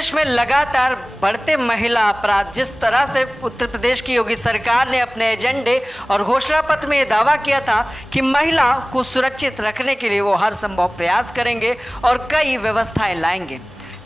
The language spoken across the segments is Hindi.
प्रदेश में लगातार बढ़ते महिला अपराध, जिस तरह से उत्तर प्रदेश की योगी सरकार ने अपने एजेंडे और घोषणा पत्र में दावा किया था कि महिला को सुरक्षित रखने के लिए वो हर संभव प्रयास करेंगे और कई व्यवस्थाएं लाएंगे,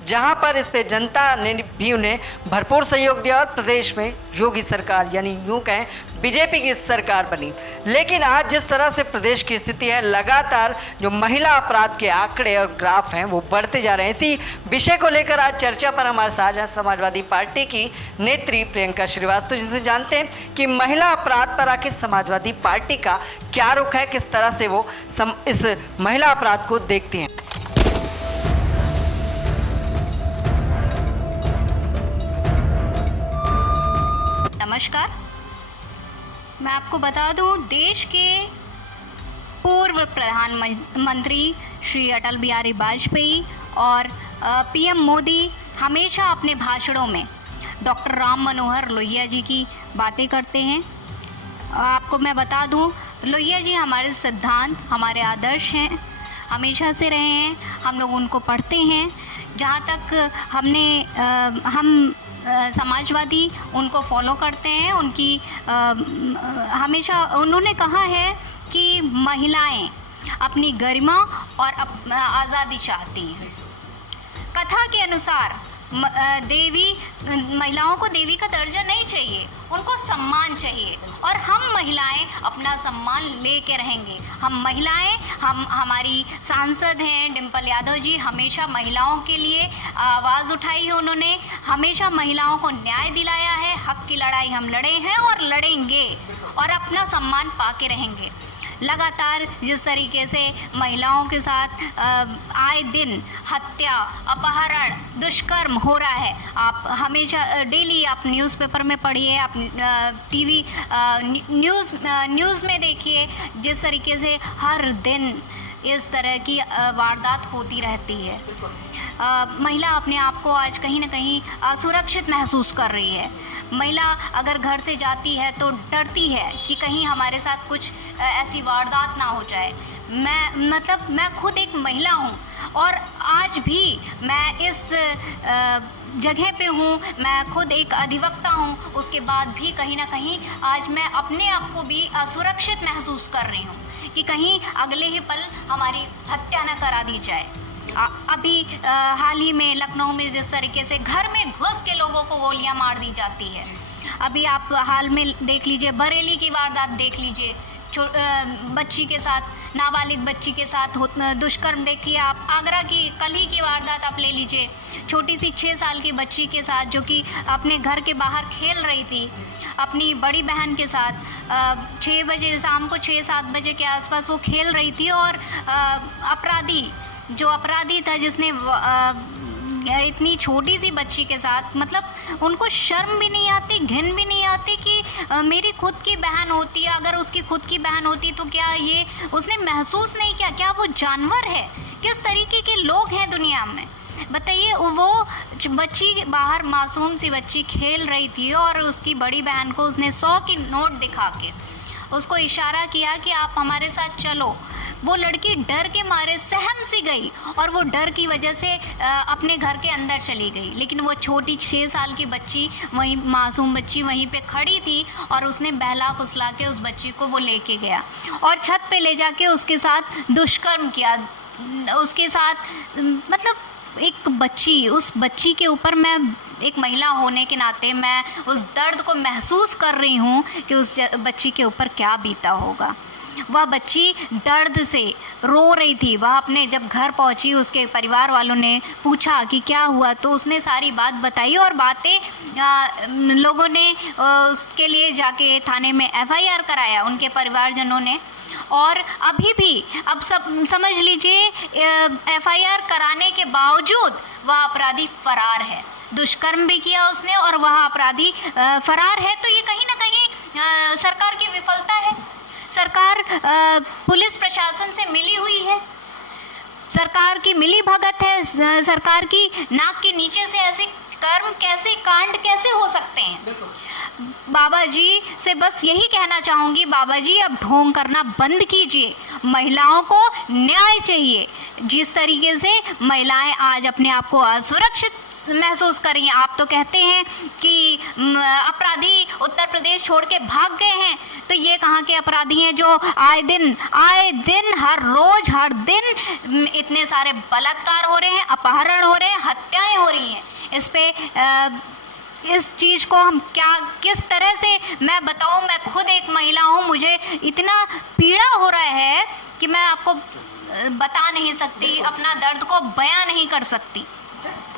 जहां पर इस पे जनता ने भी उन्हें भरपूर सहयोग दिया और प्रदेश में योगी सरकार यानी यूं कहें बीजेपी की सरकार बनी। लेकिन आज जिस तरह से प्रदेश की स्थिति है, लगातार जो महिला अपराध के आंकड़े और ग्राफ हैं वो बढ़ते जा रहे हैं। इसी विषय को लेकर आज चर्चा पर हमारे साथ हैं समाजवादी पार्टी की नेत्री प्रियंका श्रीवास्तव, जिनसे जानते हैं कि महिला अपराध पर आखिर समाजवादी पार्टी का क्या रुख है, किस तरह से वो इस महिला अपराध को देखती हैं। नमस्कार, मैं आपको बता दूं, देश के पूर्व प्रधानमंत्री श्री अटल बिहारी वाजपेयी और पीएम मोदी हमेशा अपने भाषणों में डॉक्टर राम मनोहर लोहिया जी की बातें करते हैं। आपको मैं बता दूं, लोहिया जी हमारे सिद्धांत, हमारे आदर्श हैं, हमेशा से रहे हैं। हम लोग उनको पढ़ते हैं। जहाँ तक हम समाजवादी उनको फॉलो करते हैं। उनकी हमेशा उन्होंने कहा है कि महिलाएं अपनी गरिमा और आज़ादी चाहती हैं। कथा के अनुसार महिलाओं को देवी का दर्जा नहीं चाहिए, उनको सम्मान चाहिए और हम महिलाएं अपना सम्मान लेके रहेंगे। हम महिलाएं, हमारी सांसद हैं डिम्पल यादव जी, हमेशा महिलाओं के लिए आवाज़ उठाई है। उन्होंने हमेशा महिलाओं को न्याय दिलाया है। हक की लड़ाई हम लड़े हैं और लड़ेंगे और अपना सम्मान पाके रहेंगे। लगातार जिस तरीके से महिलाओं के साथ आए दिन हत्या, अपहरण, दुष्कर्म हो रहा है, आप हमेशा डेली आप न्यूज़पेपर में पढ़िए, आप टीवी न्यूज़ में देखिए, जिस तरीके से हर दिन इस तरह की वारदात होती रहती है। महिला अपने आप को आज कहीं ना कहीं असुरक्षित महसूस कर रही है। महिला अगर घर से जाती है तो डरती है कि कहीं हमारे साथ कुछ ऐसी वारदात ना हो जाए। मैं खुद एक महिला हूँ और आज भी मैं इस जगह पे हूँ। मैं खुद एक अधिवक्ता हूँ, उसके बाद भी कहीं ना कहीं आज मैं अपने आप को भी असुरक्षित महसूस कर रही हूँ कि कहीं अगले ही पल हमारी हत्या न करा दी जाए। अभी हाल ही में लखनऊ में जिस तरीके से घर में घुस के लोगों को गोलियां मार दी जाती है, अभी आप हाल में देख लीजिए, बरेली की वारदात देख लीजिए, बच्ची के साथ, नाबालिग बच्ची के साथ दुष्कर्म देखिए आप। आगरा की कल ही की वारदात आप ले लीजिए, छोटी सी 6 साल की बच्ची के साथ जो कि अपने घर के बाहर खेल रही थी अपनी बड़ी बहन के साथ। 6 बजे शाम को 6-7 बजे के आसपास वो खेल रही थी और अपराधी था जिसने इतनी छोटी सी बच्ची के साथ, मतलब उनको शर्म भी नहीं आती, घिन भी नहीं आती कि मेरी खुद की बहन होती है, अगर उसकी खुद की बहन होती तो क्या ये उसने महसूस नहीं किया? क्या वो जानवर है? किस तरीके के लोग हैं दुनिया में, बताइए। वो बच्ची बाहर, मासूम सी बच्ची खेल रही थी और उसकी बड़ी बहन को उसने 100 की नोट दिखा के उसको इशारा किया कि आप हमारे साथ चलो। वो लड़की डर के मारे सहम सी गई और वो डर की वजह से अपने घर के अंदर चली गई। लेकिन वो छोटी 6 साल की बच्ची, वहीं मासूम बच्ची वहीं पे खड़ी थी और उसने बहला फुसला के उस बच्ची को वो लेके गया और छत पे ले जाके उसके साथ दुष्कर्म किया। उसके साथ मतलब एक बच्ची, उस बच्ची के ऊपर, मैं एक महिला होने के नाते मैं उस दर्द को महसूस कर रही हूँ कि उस बच्ची के ऊपर क्या बीता होगा। वह बच्ची दर्द से रो रही थी। वह अपने जब घर पहुंची, उसके परिवार वालों ने पूछा कि क्या हुआ, तो उसने सारी बात बताई और लोगों ने उसके लिए जाके थाने में FIR कराया, उनके परिवारजनों ने। और अभी भी अब सब समझ लीजिए, FIR कराने के बावजूद वह अपराधी फरार है। दुष्कर्म भी किया उसने और वह अपराधी फरार है। तो ये कहीं ना कहीं सरकार की विफलता है। सरकार पुलिस प्रशासन से मिली हुई है, सरकार की मिली भगत है। सरकार की नाक के नीचे से ऐसे कांड कैसे हो सकते हैं? बाबा जी से बस यही कहना चाहूँगी, बाबा जी अब ढोंग करना बंद कीजिए। महिलाओं को न्याय चाहिए। जिस तरीके से महिलाएं आज अपने आप को असुरक्षित महसूस कर रही हैं। आप तो कहते हैं कि अपराधी उत्तर प्रदेश छोड़ के भाग गए हैं, तो ये कहाँ के अपराधी हैं जो आए दिन हर रोज हर दिन इतने सारे बलात्कार हो रहे हैं, अपहरण हो रहे हैं, हत्याएं हो रही हैं। इस पे इस चीज़ को हम किस तरह से मैं बताऊं। मैं खुद एक महिला हूं, मुझे इतना पीड़ा हो रहा है कि मैं आपको बता नहीं सकती, अपना दर्द को बयां नहीं कर सकती।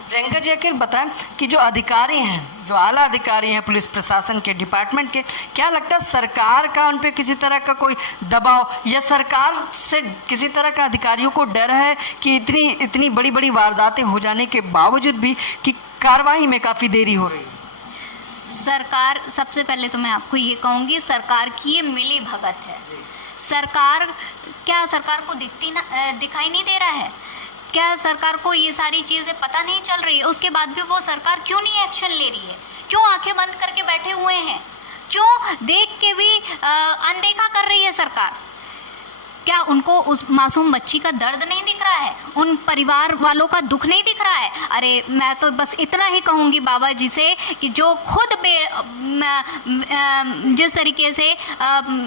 प्रियंका जी, आखिर बताएं कि जो अधिकारी हैं, जो आला अधिकारी हैं पुलिस प्रशासन के, डिपार्टमेंट के, क्या लगता है सरकार का उन पे किसी तरह का कोई दबाव, या सरकार से किसी तरह का अधिकारियों को डर है कि इतनी बड़ी बड़ी वारदातें हो जाने के बावजूद भी कि कार्रवाई में काफ़ी देरी हो रही है? सरकार, सबसे पहले तो मैं आपको ये कहूँगी, सरकार की ये मिली भगत है। सरकार को दिखाई नहीं दे रहा है क्या? सरकार को ये सारी चीज़ें पता नहीं चल रही है? उसके बाद भी वो सरकार क्यों नहीं एक्शन ले रही है? क्यों आंखें बंद करके बैठे हुए हैं? क्यों देख के भी अनदेखा कर रही है सरकार? क्या उनको उस मासूम बच्ची का दर्द नहीं दिख रहा है? उन परिवार वालों का दुख नहीं दिख रहा है? अरे मैं तो बस इतना ही कहूँगी बाबा जी से कि जो खुद जिस तरीके से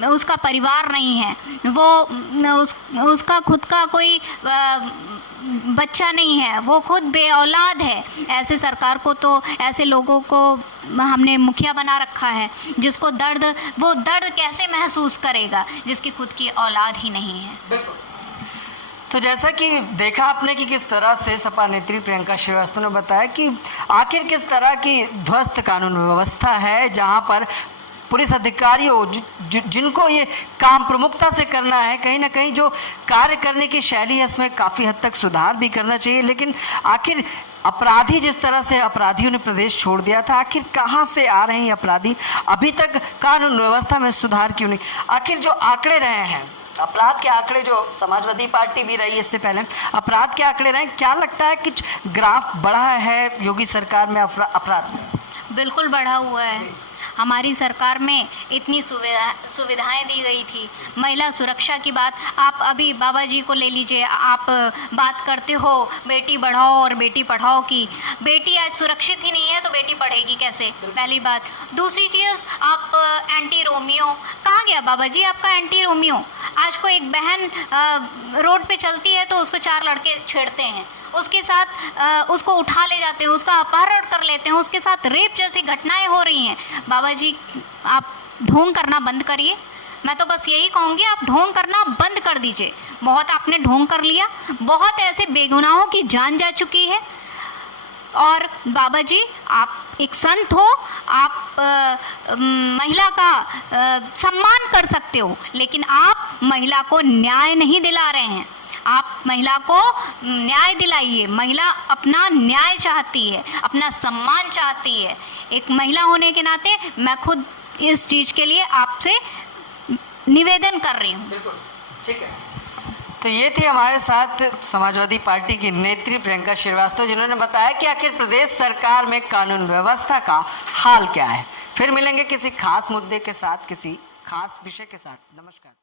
उसका परिवार नहीं है, वो उसका खुद का कोई बच्चा नहीं है, वो खुद बेऔलाद है, ऐसे सरकार को तो, ऐसे लोगों को हमने मुखिया बना रखा है, जिसको वो दर्द कैसे महसूस करेगा जिसकी खुद की औलाद ही नहीं है। बिल्कुल। तो जैसा कि देखा आपने कि किस तरह से सपा नेत्री प्रियंका श्रीवास्तव ने बताया कि आखिर किस तरह की ध्वस्त कानून व्यवस्था है, जहां पर पुलिस अधिकारियों जिनको ये काम प्रमुखता से करना है, कहीं ना कहीं जो कार्य करने की शैली है इसमें काफ़ी हद तक सुधार भी करना चाहिए। लेकिन आखिर अपराधी, जिस तरह से अपराधियों ने प्रदेश छोड़ दिया था, आखिर कहाँ से आ रहे हैं अपराधी? अभी तक कानून व्यवस्था में सुधार क्यों नहीं? आखिर जो आंकड़े रहे हैं, अपराध के आंकड़े, जो समाजवादी पार्टी भी रही इससे पहले, अपराध के आंकड़े रहे, क्या लगता है कि ग्राफ बढ़ा है योगी सरकार में अपराध में? बिल्कुल बढ़ा हुआ है। हमारी सरकार में इतनी सुविधाएं दी गई थी। महिला सुरक्षा की बात आप अभी बाबा जी को ले लीजिए, आप बात करते हो बेटी बढ़ाओ और बेटी पढ़ाओ की। बेटी आज सुरक्षित ही नहीं है तो बेटी पढ़ेगी कैसे? पहली बात। दूसरी चीज़, आप एंटी रोमियो, कहाँ गया बाबा जी आपका एंटी रोमियो? आज को एक बहन रोड पे चलती है तो उसको 4 लड़के छेड़ते हैं, उसके साथ उसको उठा ले जाते हैं, उसका अपहरण कर लेते हैं, उसके साथ रेप जैसी घटनाएं हो रही हैं। बाबा जी, आप ढोंग करना बंद करिए। मैं तो बस यही कहूँगी, आप ढोंग करना बंद कर दीजिए। बहुत आपने ढोंग कर लिया, बहुत ऐसे बेगुनाहों की जान जा चुकी है। और बाबा जी, आप एक संत हो, आप महिला का सम्मान कर सकते हो, लेकिन आप महिला को न्याय नहीं दिला रहे हैं। आप महिला को न्याय दिलाइए। महिला अपना न्याय चाहती है, अपना सम्मान चाहती है। एक महिला होने के नाते मैं खुद इस चीज़ के लिए आपसे निवेदन कर रही हूँ। बिल्कुल, ठीक है। तो ये थी हमारे साथ समाजवादी पार्टी की नेत्री प्रियंका श्रीवास्तव, जिन्होंने बताया कि आखिर प्रदेश सरकार में कानून व्यवस्था का हाल क्या है। फिर मिलेंगे किसी खास मुद्दे के साथ, किसी खास विषय के साथ। नमस्कार।